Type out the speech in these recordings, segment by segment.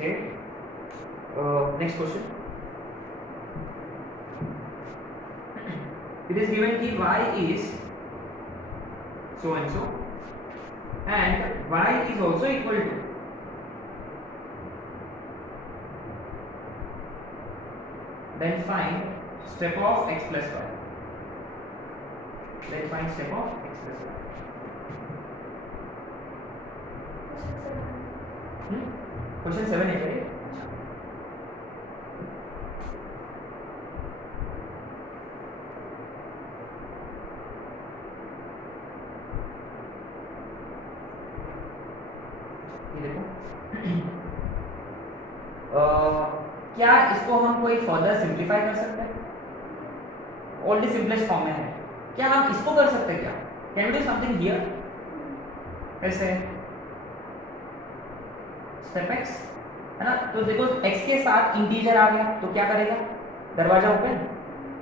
Okay. Next question. It is given कि y is so and so and y is also equal to then find step of x plus y. Then find step of x plus y. Question 7 है क्या? ये देखो क्या इसको हम कोई further simplify कर सकते हैं? ऑलरेडी सिंपलेस्ट फॉर्म में है, क्या हम इसको कर सकते हैं? क्या can we do something here? ऐसे स्टेप x है ना, तो देखो x के साथ इंटीजर आ गया तो क्या करेगा? दरवाजा ओपन,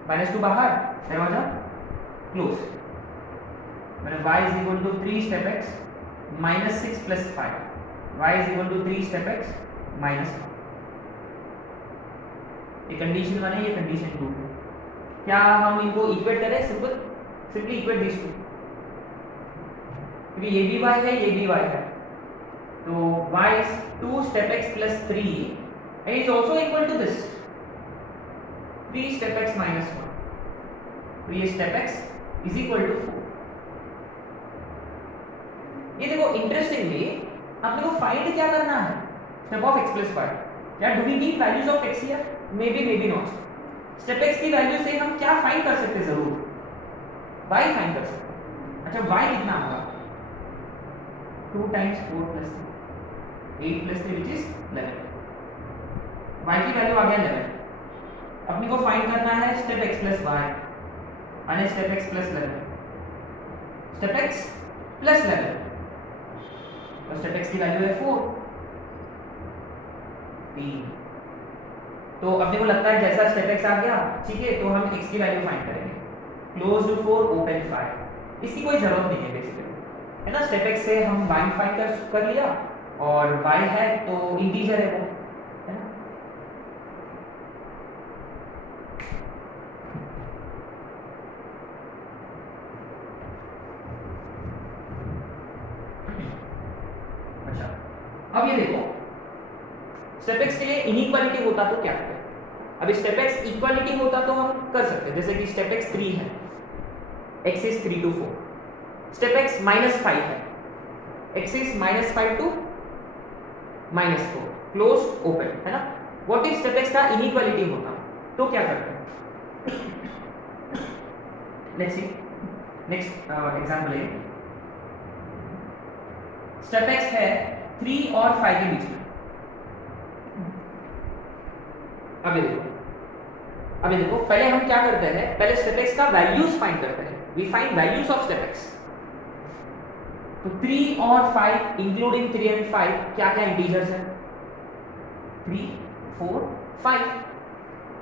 -2 बाहर, दरवाजा क्लोज। मैंने y is equal to 3 step x -6 + 5, y is equal to 3 step x -1। ये कंडीशन 1 है, ये कंडीशन 2 है। क्या हम इनको इक्वेट करें? सिंपली इक्वेट दिस टू, क्योंकि ये भी y है, ये भी y है, तो y is 2 step x plus 3 and is also equal to this 3 step x minus 1, तो ये step x is equal to 4। ये देखो इंटरेस्टिंगली आपने को फाइंड क्या करना है? step of x plus y। क्या do we need values of x here? Maybe not. Step x की वैल्यू से हम क्या फाइंड कर सकते हैं? जरूर y फाइंड कर सकते हैं। अच्छा y कितना होगा? 2 times 4 plus 3, 8 plus 3 which is 11। y की वैल्यू आ गया 11। अपने को फाइंड करना है स्टेप x plus y माने step x plus 11, step x plus 11, तो स्टेप x की वैल्यू है 4, 3। तो अपने को लगता है जैसा स्टेप x आ गया, ठीक है, तो हम x की वैल्यू फाइंड करेंगे। क्लोज टू 4 ओपन 5, इसकी कोई जरूरत नहीं है बेसिकली, है ना। स्टेप x से हम y फाइंड कर लिया और y है तो इंटीजर है वो, है ना। अच्छा अब ये देखो स्टेप x के लिए इनइक्वालिटी होता तो क्या करते? अब स्टेप x इक्वालिटी होता तो हम कर सकते, जैसे कि स्टेप x 3 है, x is 3 to 4, step x -5 है, x is -5 to -4, close open, है ना। व्हाट इफ स्टेप x का इनइक्वालिटी होता तो क्या करते हैं? लेट्स सी नेक्स्ट एग्जांपल है। स्टेप x है 3 और 5 के बीच में। अभी देखो पहले हम क्या करते हैं? पहले स्टेप x का वैल्यूज फाइंड करते हैं। We find values of step x। तो 3 और 5 इंक्लूडिंग 3 and 5 क्या क्या इंटीजर्स हैं? 3, 4, 5।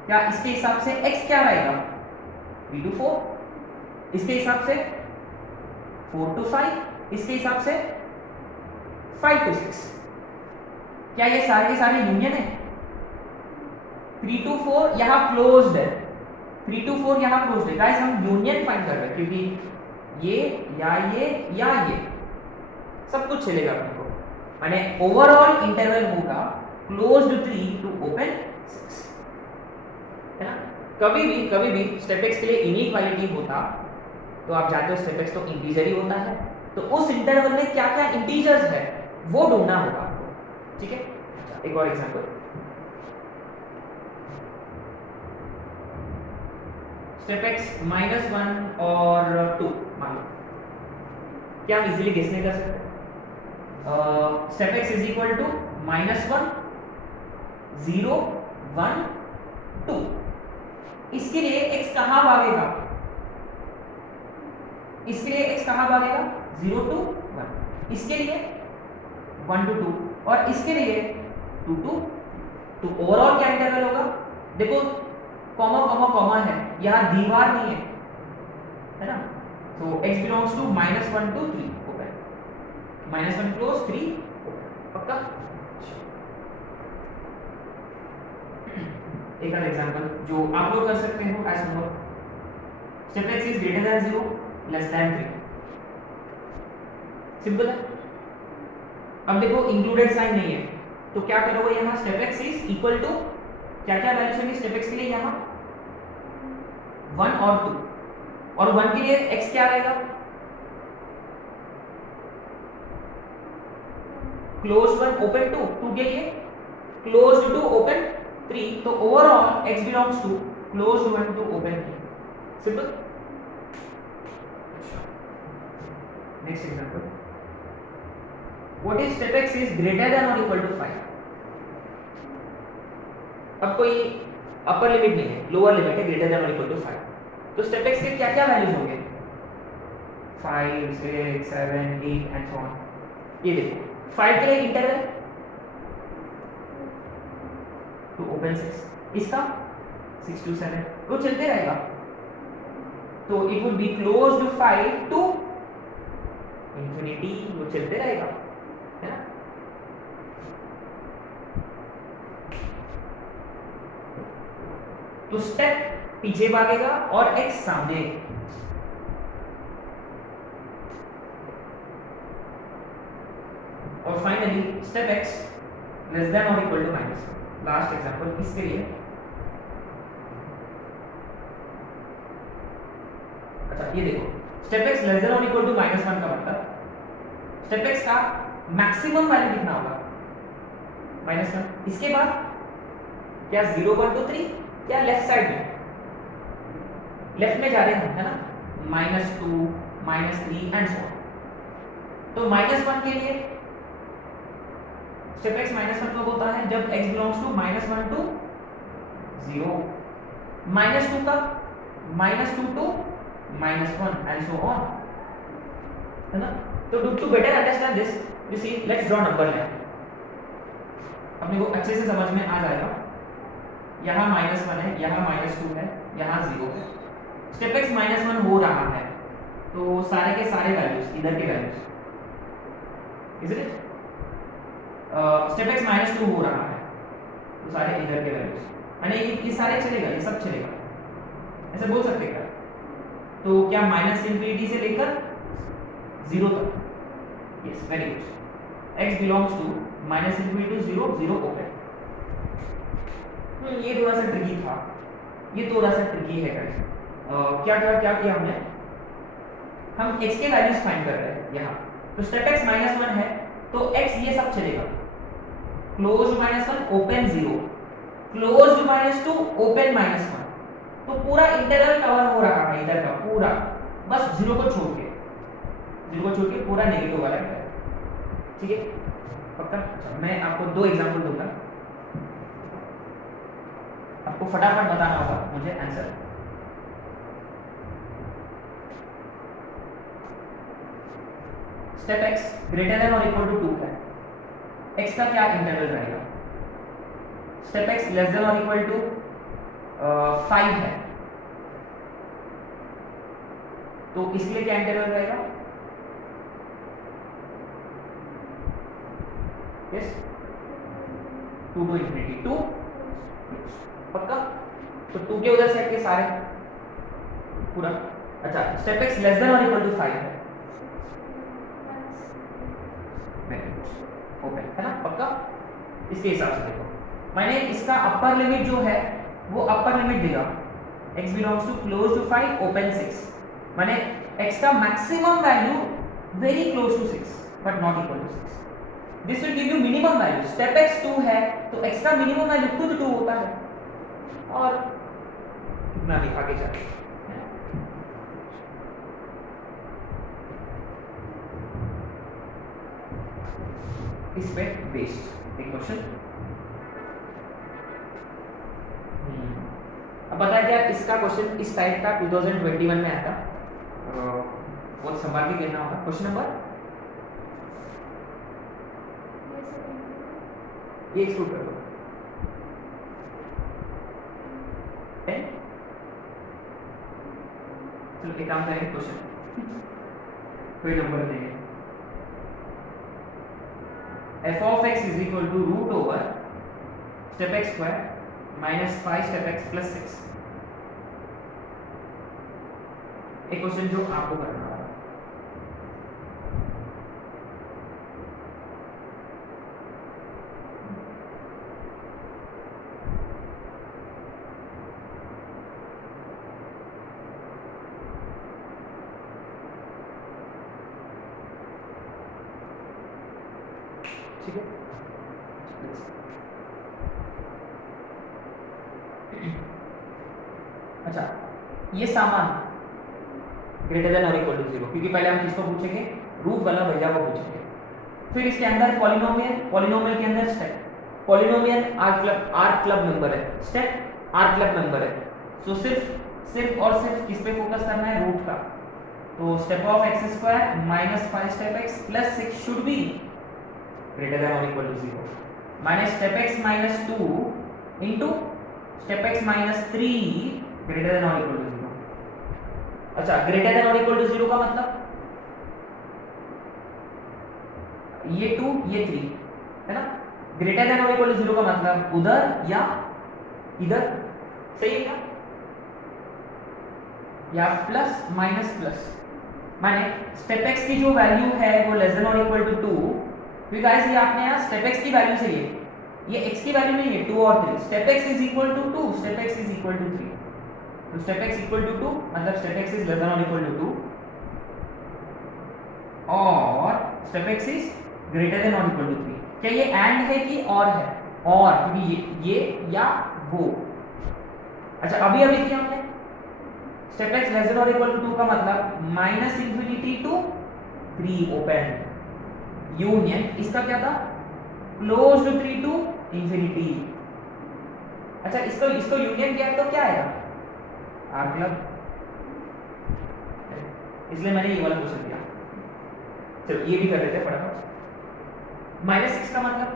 क्या इसके हिसाब से x क्या रहेगा? 3 to 4, इसके हिसाब से 4 to 5, इसके हिसाब से 5 to 6। क्या ये सारे के सारे यूनियन है? 3 to 4 यहाँ क्लोज्ड है, 3 to 4 यहाँ क्लोज्ड है। गाइस हम यूनियन फाइंड कर रहे हैं, क्योंकि ये या ये सब कुछ चलेगा अपने को, माने ओवरऑल इंटरवल होगा क्लोज्ड 3 टू ओपन 6, है ना। कभी भी स्टेप x के लिए इनइक्वालिटी होता तो आप जानते हो स्टेप x तो इंटीजर ही होता है, तो उस इंटरवल में क्या क्या इंटीजर्स है वो ढूंढना होगा आपको, ठीक है। एक और एग्जांपल, स्टेप x -1 और 2 मान लो, क्या हम इजीली गेस नहीं कर सकते? Step x is equal to -1 0 1 2। इसके लिए x कहां भागेगा? इसके लिए x कहां भागेगा? 0 to 1, इसके लिए 1 to 2 और इसके लिए 2 to 2। ओवरऑल क्या इंटरवल होगा? देखो कॉमा है, यहाँ दीवार नहीं है ना। तो x belongs to -1 to 3 open, -1 close 3 open, पक्का। एक और एग्जांपल जो आप लोग कर सकते हो as follow, step x is greater than 0 less than 3, simple है। अब देखो इंक्लूडेड साइन नहीं है तो क्या करोगे, यहाँ step x is equal to क्या क्या वैल्यूज होंगे स्टेप x के लिए, यहाँ 1 और 2, और 1 के लिए x क्या रहेगा, क्लोज 1 ओपन 2, 2 के लिए क्लोज 2 ओपन 3, तो overall x belongs to close 1 to open 3, simple. Next example, what is step x is greater than और इक्वल टू 5। अब कोई अपर लिमिट नहीं है, लोअर लिमिट है, ग्रेटर देन और इक्वल टू 5, तो स्टेप x के क्या क्या वैल्यूज होंगे, 5 6 7 8 एंड सो ऑन। ये देखो 5 के लिए इंटरवल टू ओपन 6, इसका 6 to 7, वो चलते रहेगा, तो it would be close to 5 to infinity, वो चलते रहेगा, है ना। तो स्टेप पीछे भागेगा और x सामने, और finally step x less than और equal to minus. Last example इसके लिए, अच्छा ये देखो स्टेप x लेस देन और इक्वल टू -1 का मतलब स्टेप x का मैक्सिमम वैल्यू कितना होगा, -1। इसके बाद क्या 0 1 2 3, क्या लेफ्ट साइड में, लेफ्ट में जा रहे हैं, है ना, -2 -3 एंड सो ऑन। तो -1 के लिए स्टेप x -1 कब होता है, जब x बिलोंग्स टू -1 टू 0, -2 का -2 टू -1 एंड सो ऑन, है ना। तो to better understand this, you see let's draw number line, अपने को अच्छे से समझ में आ जाएगा। यहाँ -1 है, यहाँ -2 है, यहाँ 0 है, स्टेप x -1 हो रहा है, तो सारे के सारे वैल्यूज इधर के values, is it, step x -2 हो रहा है, तो सारे इधर के वैल्यूज, यानी ये सारे चलेगा, ये सब चलेगा, ऐसे बोल सकते क्या। तो क्या -∞ से लेकर 0 तक, yes very good, x belongs to -∞ to 0 0 open. ये थोड़ा सा ट्रिकी था, ये थोड़ा सा ट्रिकी है गाइस। क्या किया हमने, हम x के वैल्यूज फाइंड कर रहे हैं यहाँ, तो स्टेप x -1 है तो x ये सब चलेगा, क्लोज -1 ओपन 0, क्लोज -2 ओपन -1, तो पूरा इंटरवल कवर हो रहा है इधर का पूरा, बस 0 को छोड़ के पूरा नेगेटिव वाला है, ठीक है पक्का। मैं आपको 2 एग्जांपल दूंगा, आपको फटाफट बताना होगा मुझे answer. Step x greater than और इक्वल टू 2 है, x का क्या इंटरवल रहेगा, स्टेप x लेस देन और इक्वल टू 5 है, तो इसलिए क्या इंटरवल रहेगा, यस 2 to infinity 2, पक्का। तो 2 के उधर साइड के सारे पूरा, अच्छा स्टेप x लेस देन और इक्वल टू 5 है, ओपन है ना, पक्का। इसके हिसाब से देखो, मैंने इसका अपर लिमिट जो है वो अपर लिमिट देगा, x belongs to close to 5 open 6, मैंने x का maximum value very close to 6 but not equal to 6, this will give you minimum value. Step x 2 है तो x का मिनिमम वैल्यू खुद 2 होता है, और कितना भी आगे जाए, इस पे बेस्ड एक क्वेश्चन। अब पता है क्या, इसका क्वेश्चन इस टाइप का 2021 में आया था, बहुत संभाल के कहना होगा। क्वेश्चन नंबर ये एक्सक्लूड कर दो, 10। चलो एक काम करेंगे, क्वेश्चन कोई नंबर देंगे, f of x is equal to root over step x square minus 5 step x plus 6। एक क्वेश्चन जो आपको करना होगा। ठीक है, अच्छा ये सामान ग्रेटर देन और इक्वल टू 0, क्योंकि पहले हम किसको पूछेंगे, रूट वाला भैया को पूछेंगे। फिर इसके अंदर पॉलिनोमियल, पॉलिनोमियल के अंदर step, polynomial are club member है, स्टेप आर क्लब मेंबर है। सो सिर्फ और सिर्फ किस पे फोकस करना है, रूट का। तो step of x square minus 5 step x plus 6 should be greater than और equal to 0 minus step x minus 2 into step x minus 3 greater than और इक्वल टू 0। अच्छा, ग्रेटर देन और इक्वल टू 0 का मतलब ये 2 ये 3 है ना। ग्रेटर देन और इक्वल टू 0 का मतलब उधर या इधर, सही है क्या, या प्लस माइनस प्लस। माने स्टेप एक्स की जो वैल्यू है वो लेस देन और इक्वल टू 2, क्योंकि गाइस ये आपने यहाँ स्टेप एक्स की वैल्यू से ये एक्स की वैल्यू नहीं है, 2 और 3। Step x is equal to 2, step x is equal to 3। तो स्टेप एक्स इक्वल टू 2 मतलब step x is less than और इक्वल टू 2 और step x is greater than और इक्वल टू 3। क्या ये एंड है कि और है, और, क्योंकि ये या वो। अच्छा अभी किया हमने स्टेप एक्स लेस देन और इक्वल टू 2 का मतलब minus infinity to 3 open union, इसका क्या था, क्लोज टू 3 टू इंफिनिटी। अच्छा इसको यूनियन किया तो क्या आएगा, आर क्लब, इसलिए मैंने ये वाला क्वेश्चन दिया। चलो ये भी कर लेते हैं फटाफट। माइनस 6 का मतलब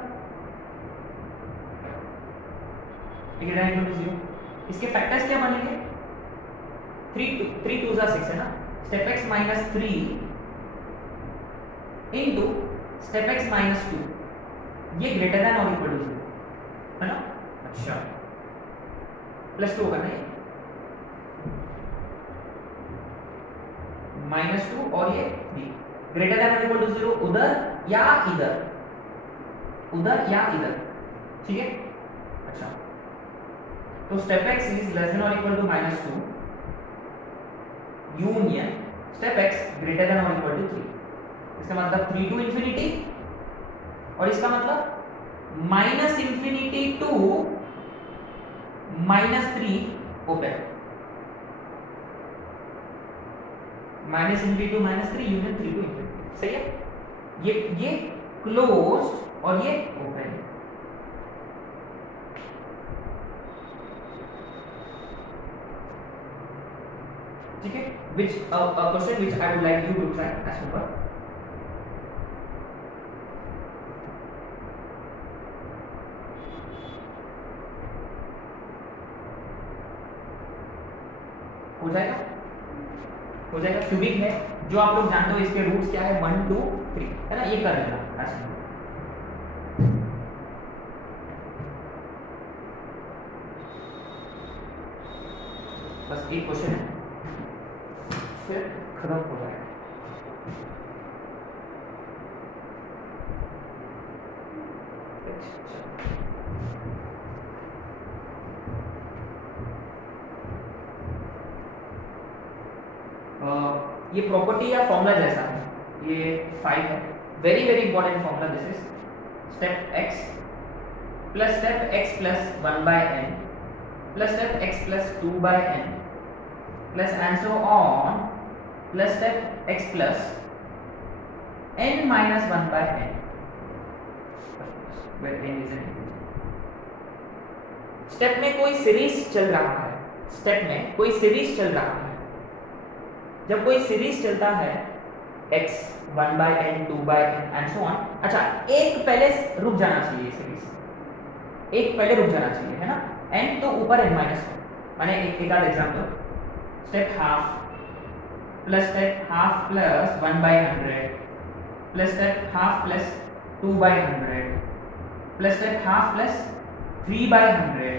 ग्रेटर देन इक्वल टू 0, इसके फैक्टर्स क्या बनेंगे, 3 2 6 है ना। Step x minus 3 into step x minus 2, ये ग्रेटर देन और इक्वल टू 0 है ना। अच्छा प्लस 2 करना है, माइनस 2 और ये 3 ग्रेटर देन और इक्वल टू 0 उधर या इधर, उधर या इधर, ठीक है। अच्छा तो step x is less than और equal to minus 2 union step x greater than और इक्वल टू 3। इसका मतलब 3 टू इंफिनिटी, और इसका मतलब minus infinity to minus 3 open, minus infinity to minus 3 union 3 to infinity, सही है। ये क्लोज्ड और ये ओपन। ठीक है, which a question which I would like you to try as homework. हो जाएगा, हो जाएगा। क्यूबिक है जो आप लोग जानते हो, इसके रूट्स क्या है 1 2 3 है ना, ये कर लेना ऐसे। बस एक क्वेश्चन है फिर खत्म हो जाएगा। ये प्रॉपर्टी या फॉर्मूला जैसा है, ये 5 है, very very important formula. This is step x plus step x plus 1 by n plus step x plus 2 by n plus and so on plus step x plus n minus 1 by n where n is an step में कोई series चल रहा है, step में कोई series चल रहा है। जब कोई सीरीज चलता है x 1 by n 2 by n and so on, अच्छा एक पहले रुक जाना चाहिए, सीरीज एक पहले रुक जाना चाहिए, है ना। n तो ऊपर n माइनस 1, माने एक आध एग्जांपल, step half plus step half प्लस 1 by 100 plus step half plus 2 by 100 plus step half plus 3 by 100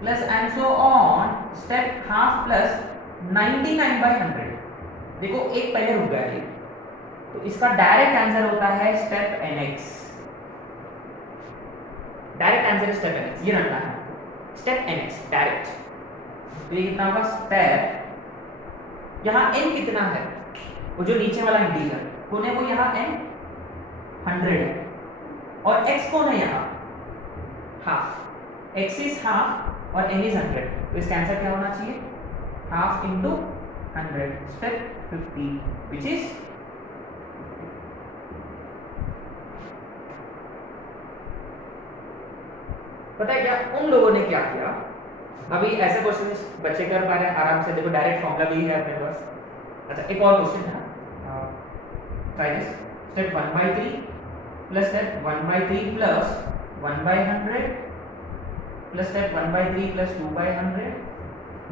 plus and so on step half plus 99/100। देखो एक पहले रुक गया ये, तो इसका डायरेक्ट आंसर होता है step nx। Direct answer step nx, ये रखना है स्टेप nx डायरेक्ट। तो ये कितना होगा स्टेप, यहाँ n कितना है, वो जो नीचे वाला इंटीजर कौन है, वो यहाँ n 100 है, और x कौन है यहाँ हाफ, x इज हाफ और n इज 100। तो इसका आंसर क्या होना चाहिए, half into 100 step 50 which is पता है क्या उन लोगों ने क्या किया। अभी ऐसे क्वेश्चंस बच्चे कर पा रहे हैं आराम से, देखो डायरेक्ट फॉर्मूला भी है अपने पास। अच्छा एक और क्वेश्चन है, try this. Step 1/3 plus step 1/3 plus 1/100 plus step 1/3 plus 2/100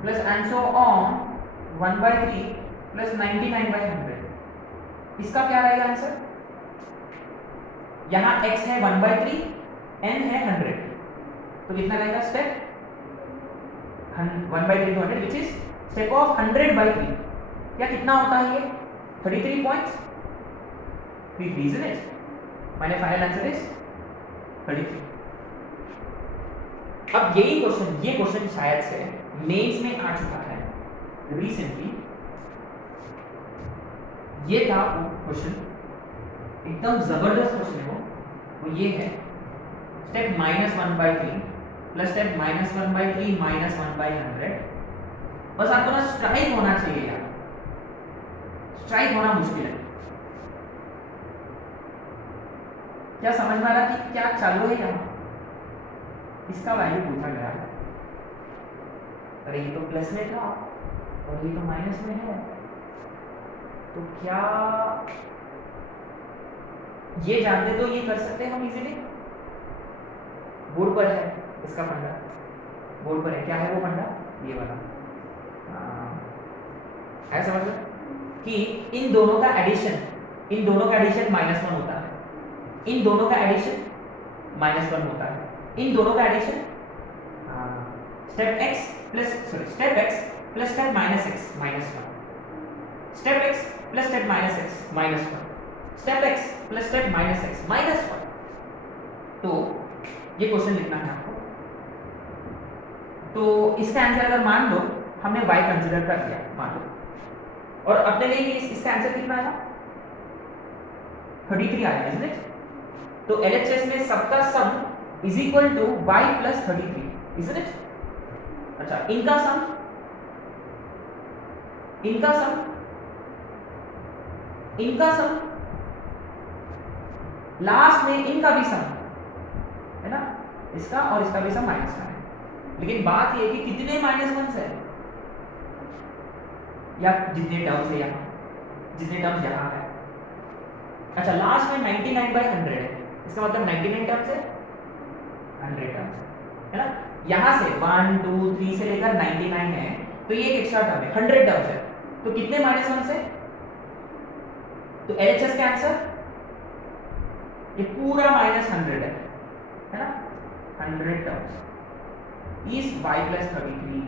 plus and so on 1/3 plus 99/100। इसका क्या रहेगा आंसर, यहाँ x है 1/3, n है 100, तो कितना रहेगा step 1/3 to 100 which is step of 100/3। या कितना होता है ये 33 points, isn't it? My final answer is 33। अब यही क्वेश्चन, ये क्वेश्चन शायद से मेंस में आ चुका है रिसेंटली। ये था वो क्वेश्चन, एकदम जबरदस्त क्वेश्चन है वो ये है स्टेप -1/3 प्लस स्टेप -1/3 -1/100। बस आपको ना स्ट्राइक होना चाहिए यार, स्ट्राइक होना मुश्किल है। क्या समझ में आ रहा कि क्या चालू है यहाँ, इसका वैल्यू पूछा गया है। अरे ये तो प्लस में था और ये तो माइनस में है, तो क्या ये जानते तो ये कर सकते हैं हम इजीली। बोर्ड पर है इसका फंडा, बोर्ड पर है, क्या है वो फंडा, ये वाला ऐसा समझ कि इन दोनों का एडिशन, इन दोनों का एडिशन -1 होता है, इन दोनों का एडिशन -1 होता है, इन दोनों का addition step x plus step x plus step -x -1, step x plus step -x -1, step x plus step -x -1। तो ये क्वेश्चन लिखना है आपको। तो इसका आंसर अगर मान लो हमने y कंसीडर कर लिया मान लो, और अपने लिए इसका आंसर कितना आया 33 आया, isn't it? तो LHS में सबका sum is equal to y plus 33, isn't it? अच्छा इनका सम लास्ट में इनका भी सम है ना, इसका और इसका भी सम -1 है। लेकिन बात ये कि कितने -1 है, या जितने टर्म्स है यहाँ, जितने टर्म्स यहाँ है। अच्छा लास्ट में 99/100 है, इसका मतलब 99 टर्म्स है, 100 टर्म्स है ना। यहाँ से 1 2 3 से लेकर 99 है, तो ये एक एक्स्ट्रा टर्म है, 100 टर्म्स है। तो कितने -1 है, तो LHS का आंसर ये पूरा -100 है ना, 100 टर्म्स इज y प्लस 33।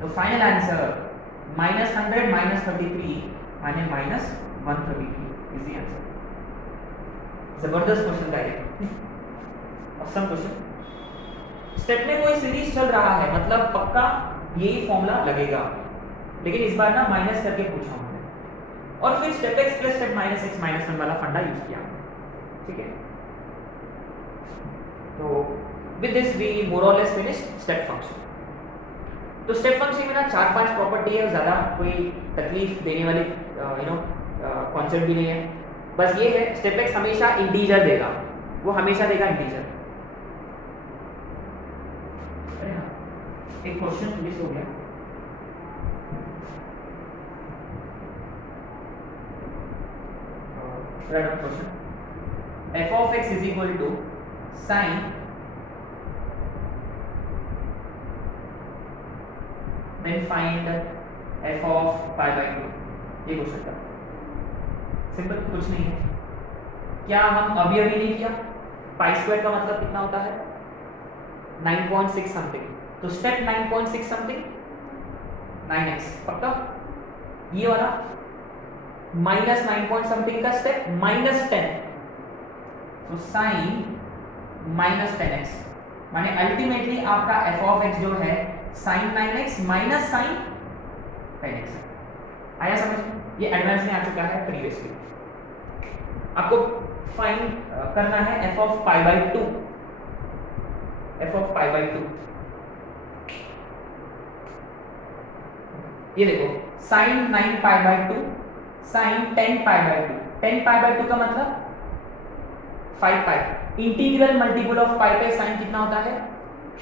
तो फाइनल आंसर -100 -33 माने -133 इज द आंसर। जबरदस्त क्वेश्चन था ये, ऑसम क्वेश्चन। स्टेप में कोई सीरीज चल रहा है मतलब पक्का यही फॉर्मूला लगेगा, लेकिन इस बार ना माइनस करके पूछा हमने, और फिर step x plus step -x -1 वाला फंडा यूज किया, ठीक है। तो विद दिस वी मोर और लेस फिनिश स्टेप फंक्शन। तो स्टेप फंक्शन में ना 4-5 प्रॉपर्टी है, ज़्यादा कोई तकलीफ देने वाली कॉन्सेप्ट भी नहीं है। बस ये है स्टेप x हमेशा इंटीजर देगा, वो हमेशा देगा इंटीजर। अरे हाँ एक क्वेश्चन मिस हो गया, question f of x is equal to sin then find f of pi/2। ये क्वेश्चन था सिंपल, कुछ नहीं है। क्या हम अभी नहीं किया, पाई स्क्वायर का मतलब कितना होता है 9.6 समथिंग, तो स्टेप 9.6 समथिंग 9x पक्का। ये वाला माइनस 9 पॉइंट समथिंग का स्टेप -10, तो साइन -10x, माने अल्टीमेटली आपका f ऑफ x जो है sin 9x minus sign 10x। आया समझ में? ये एडवांस में आ चुका है प्रीवियसली। आपको फाइंड करना है f of pi by 2, f of pi by 2। ये देखो sin 9 pi by 2 sin 10 pi by 2, 10 pi by 2 का मतलब 5 पाई। इंटीग्रल मल्टीपल ऑफ पाई पे साइन कितना होता है?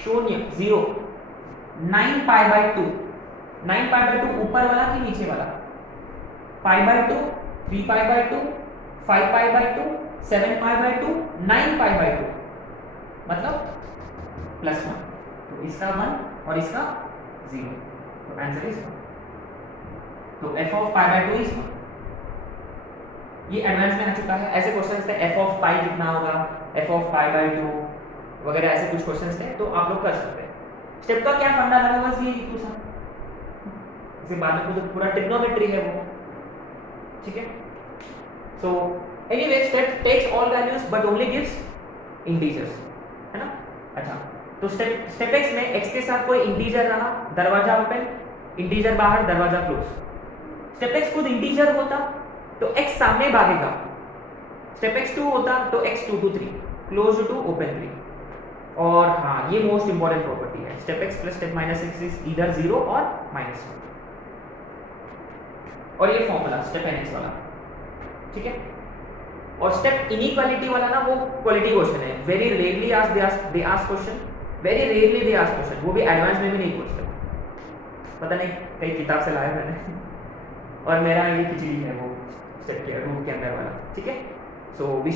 शून्य, 0। 9 पाई बाई 2, 9 पाई बाई 2 ऊपर वाला कि नीचे वाला? Pi by 2, 3 pi by 2, 5 pi by 2, 7 pi by 2, 9 pi by 2, मतलब +1। तो इसका 1 और इसका 0, तो आंसर इज 1। तो f of pi by 2 is 1। ये एडवांस में आ चुका है। ऐसे क्वेश्चंस थे f ऑफ पाई कितना होगा, f ऑफ पाई बाई 2 वगैरह, ऐसे कुछ क्वेश्चंस थे, तो आप लोग कर सकते हैं। स्टेप का क्या फंडा लगा, बस ये इक्वेशन, इसे बाद में तो पूरा ट्रिग्नोमेट्री है वो, ठीक है। So anyway step takes all values but only gives integers, है ना। अच्छा, तो स्टेप x में x के साथ कोई इंटीजर रहा, दरवाजा ओपन, इंटीजर बाहर, दरवाजा क्लोज। स्टेप x खुद इंटीजर होता तो x सामने भागेगा, स्टेप x 2 होता तो x 2 to 3, close to open 3। और हाँ, ये मोस्ट इंपॉर्टेंट प्रॉपर्टी है, step x plus step -x is either 0 और -1। और ये फॉर्मूला स्टेप nx वाला, ठीक है। और स्टेप इनइक्वालिटी वाला ना, वो क्वालिटी क्वेश्चन है, very rarely they ask question, very rarely they ask question, वो भी एडवांस में भी नहीं पूछते, पता नहीं कई किताब से लाया मैंने और मेरा ये खिचड़ी है वो स्टेप के रूट के अंदर वाला, ठीक है। So we